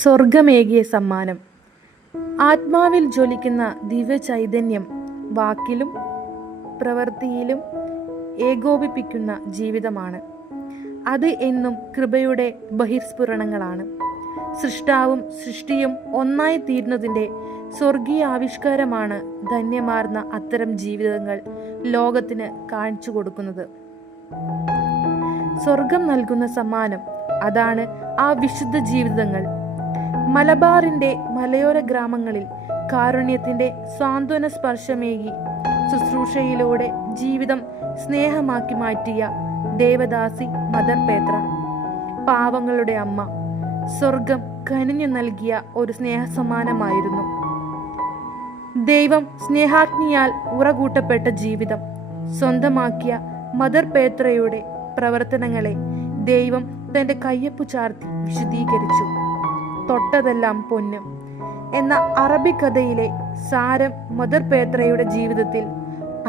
സ്വർഗമേകിയ സമ്മാനം. ആത്മാവിൽ ജ്വലിക്കുന്ന ദിവ്യ ചൈതന്യം വാക്കിലും പ്രവൃത്തിയിലും ഏകോപിപ്പിക്കുന്ന ജീവിതമാണ്. അത് എന്നും കൃപയുടെ ബഹിർസ്ഫുരണങ്ങളാണ്. സൃഷ്ടാവും സൃഷ്ടിയും ഒന്നായി തീരുന്നതിൻ്റെ സ്വർഗീയ ആവിഷ്കാരമാണ് ധന്യമാർന്ന അത്തരം ജീവിതങ്ങൾ ലോകത്തിന് കാണിച്ചു കൊടുക്കുന്നത്. സ്വർഗം നൽകുന്ന സമ്മാനം അതാണ് ആ വിശുദ്ധ ജീവിതങ്ങൾ. മലബാറിൻ്റെ മലയോര ഗ്രാമങ്ങളിൽ കാരുണ്യത്തിൻ്റെ സാന്ത്വന സ്പർശമേകി ശുശ്രൂഷയിലൂടെ ജീവിതം സ്നേഹമാക്കി മാറ്റിയ ദേവദാസി മദർ പേത്ര, പാവങ്ങളുടെ അമ്മ, സ്വർഗം കനിഞ്ഞു നൽകിയ ഒരു സ്നേഹസമ്മാനമായിരുന്നു. ദൈവം സ്നേഹാഗ്നിയാൽ ഉറകൂട്ടപ്പെട്ട ജീവിതം സ്വന്തമാക്കിയ മദർ പേത്രയുടെ പ്രവർത്തനങ്ങളെ ദൈവം തൻ്റെ കയ്യൊപ്പു ചാർത്തി വിശദീകരിച്ചു. തൊട്ടതെല്ലാം പൊന്ന് എന്ന അറബി കഥയിലെ സാരം മദർ പേത്രയുടെ ജീവിതത്തിൽ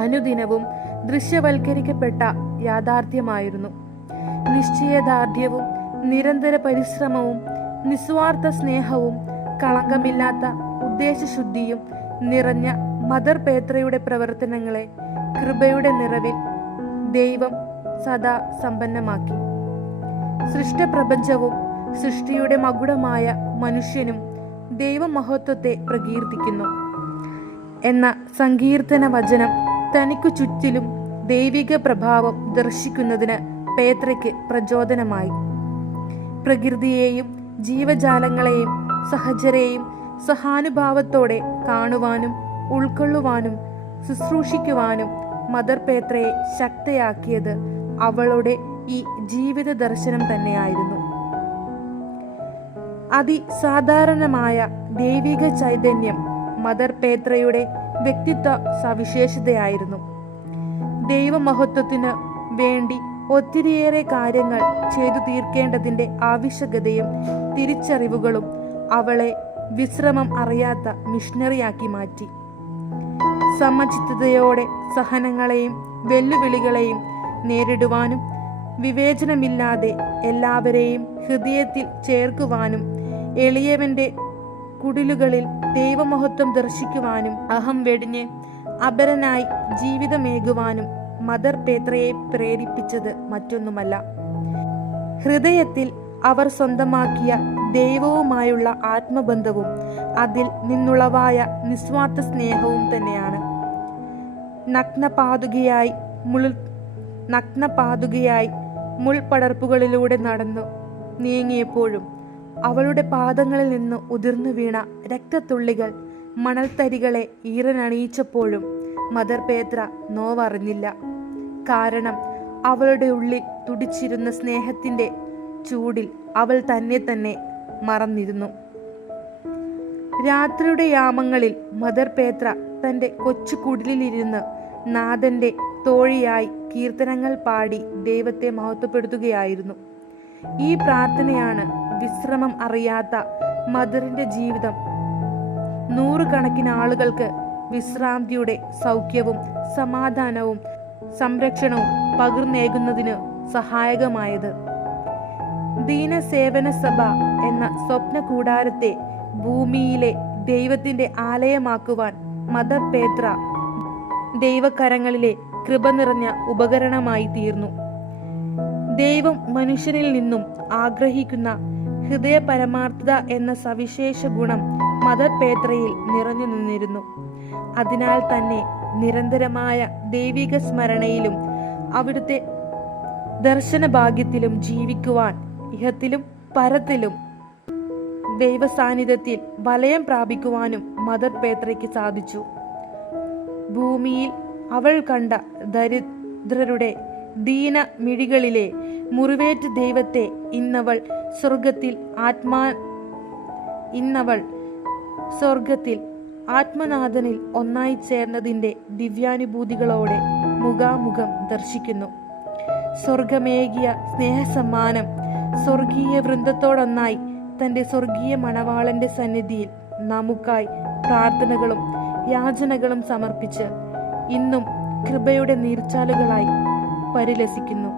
അനുദിനവും ദൃശ്യവൽക്കരിക്കപ്പെട്ട യാഥാർത്ഥ്യമായിരുന്നു. നിശ്ചയദാർഢ്യവും നിരന്തര പരിശ്രമവും നിസ്വാർത്ഥ സ്നേഹവും കളങ്കമില്ലാത്ത ഉദ്ദേശശുദ്ധിയും നിറഞ്ഞ മദർ പേത്രയുടെ പ്രവർത്തനങ്ങളെ കൃപയുടെ നിറവിൽ ദൈവം സദാ സമ്പന്നമാക്കി. സൃഷ്ടപ്രപഞ്ചവും സൃഷ്ടിയുടെ മകുടമായ മനുഷ്യനും ദൈവമഹത്വത്തെ പ്രകീർത്തിക്കുന്നു എന്ന സങ്കീർത്തന വചനം തനിക്കു ചുറ്റിലും ദൈവിക പ്രഭാവം ദർശിക്കുന്നതിന് പേത്രയ്ക്ക് പ്രചോദനമായി. പ്രകൃതിയെയും ജീവജാലങ്ങളെയും സഹചരെയും സഹാനുഭാവത്തോടെ കാണുവാനും ഉൾക്കൊള്ളുവാനും ശുശ്രൂഷിക്കുവാനും മദർ പേത്രയെ ശക്തയാക്കിയത് അവളുടെ ഈ ജീവിത ദർശനം തന്നെയായിരുന്നു. അതിസാധാരണമായ ദൈവിക ചൈതന്യം മദർ പേത്രയുടെ വ്യക്തിത്വ സവിശേഷതയായിരുന്നു. ദൈവമഹത്വത്തിനു വേണ്ടി ഒത്തിരിയേറെ കാര്യങ്ങൾ ചെയ്തു തീർക്കേണ്ടതിൻ്റെ ആവശ്യകതയും തിരിച്ചറിവുകളും അവളെ വിശ്രമം അറിയാത്ത മിഷണറിയാക്കി മാറ്റി. സമചിത്തതയോടെ സഹനങ്ങളെയും വെല്ലുവിളികളെയും നേരിടുവാനും വിവേചനമില്ലാതെ എല്ലാവരെയും ഹൃദയത്തിൽ ചേർക്കുവാനും എളിയവന്റെ കുടിലുകളിൽ ദൈവമഹത്വം ദർശിക്കുവാനും അഹം വെടിഞ്ഞ് അപരനായി ജീവിതമേകുവാനും മദർ പേത്രയെ പ്രേരിപ്പിച്ചത് മറ്റൊന്നുമല്ല, ഹൃദയത്തിൽ അവർ സ്വന്തമാക്കിയ ദൈവവുമായുള്ള ആത്മബന്ധവും അതിൽ നിന്നുളവായ നിസ്വാർത്ഥ സ്നേഹവും തന്നെയാണ്. നഗ്നപാതുകയായി മുൾപടർപ്പുകളിലൂടെ നടന്നു നീങ്ങിയപ്പോഴും അവളുടെ പാദങ്ങളിൽ നിന്ന് ഉതിർന്നു വീണ രക്തത്തുള്ളികൾ മണൽത്തരികളെ ഈറനണിയിച്ചപ്പോഴും മദർ പേത്ര നോവറിഞ്ഞില്ല. കാരണം അവളുടെ ഉള്ളിൽ തുടിച്ചിരുന്ന സ്നേഹത്തിൻ്റെ ചൂടിൽ അവൾ തന്നെ മറന്നിരുന്നു. രാത്രിയുടെ യാമങ്ങളിൽ മദർ പേത്ര തൻ്റെ കൊച്ചു കുടിലിലിരുന്ന് നാഥന്റെ തോഴിയായി കീർത്തനങ്ങൾ പാടി ദൈവത്തെ മഹത്വപ്പെടുത്തുകയായിരുന്നു. ഈ പ്രാർത്ഥനയാണ് വിശ്രമം അറിയാത്ത മദറിന്റെ ജീവിതം നൂറുകണക്കിന് ആളുകൾക്ക് വിശ്രാന്തിയുടെ സൗഖ്യവും സമാധാനവും സംരക്ഷണവും പകർന്നേകുന്നതിന് സഹായകമായത്. ദീനസേവന സഭ എന്ന സ്വപ്ന കൂടാരത്തെ ഭൂമിയിലെ ദൈവത്തിന്റെ ആലയമാക്കുവാൻ മദർ പേത്ര ദൈവകരങ്ങളിലെ കൃപ നിറഞ്ഞ ഉപകരണമായി തീർന്നു. ദൈവം മനുഷ്യനിൽ നിന്നും ആഗ്രഹിക്കുന്ന ഹൃദയ പരമാർത്ഥത എന്ന സവിശേഷ ഗുണം മദർ പേത്രയിൽ നിറഞ്ഞു നിന്നിരുന്നു. അതിനാൽ തന്നെ നിരന്തരമായ ദൈവിക സ്മരണയിലും അവിടുത്തെ ദർശനഭാഗ്യത്തിലും ജീവിക്കുവാൻ ഇഹത്തിലും പരത്തിലും ദൈവസാന്നിധ്യത്തിൽ വലയം പ്രാപിക്കുവാനും മദർ പേത്രയ്ക്ക് സാധിച്ചു. ഭൂമിയിൽ അവൾ കണ്ട ദരിദ്രരുടെ ദീന മിഴികളിലെ മുറിവേറ്റ ദൈവത്തെ ഇന്നവൾ സ്വർഗത്തിൽ ആത്മനാഥനിൽ ഒന്നായി ചേർന്നതിൻ്റെ ദിവ്യാനുഭൂതികളോടെ മുഖാമുഖം ദർശിക്കുന്നു. സ്വർഗമേകിയ സ്നേഹസമ്മാനം സ്വർഗീയ വൃന്ദത്തോടൊന്നായി തൻ്റെ സ്വർഗീയ മണവാളന്റെ സന്നിധിയിൽ നമുക്കായി പ്രാർത്ഥനകളും യാചനകളും സമർപ്പിച്ച് ഇന്നും കൃപയുടെ നീർച്ചാലുകളായി പരിലസിക്കുന്നു.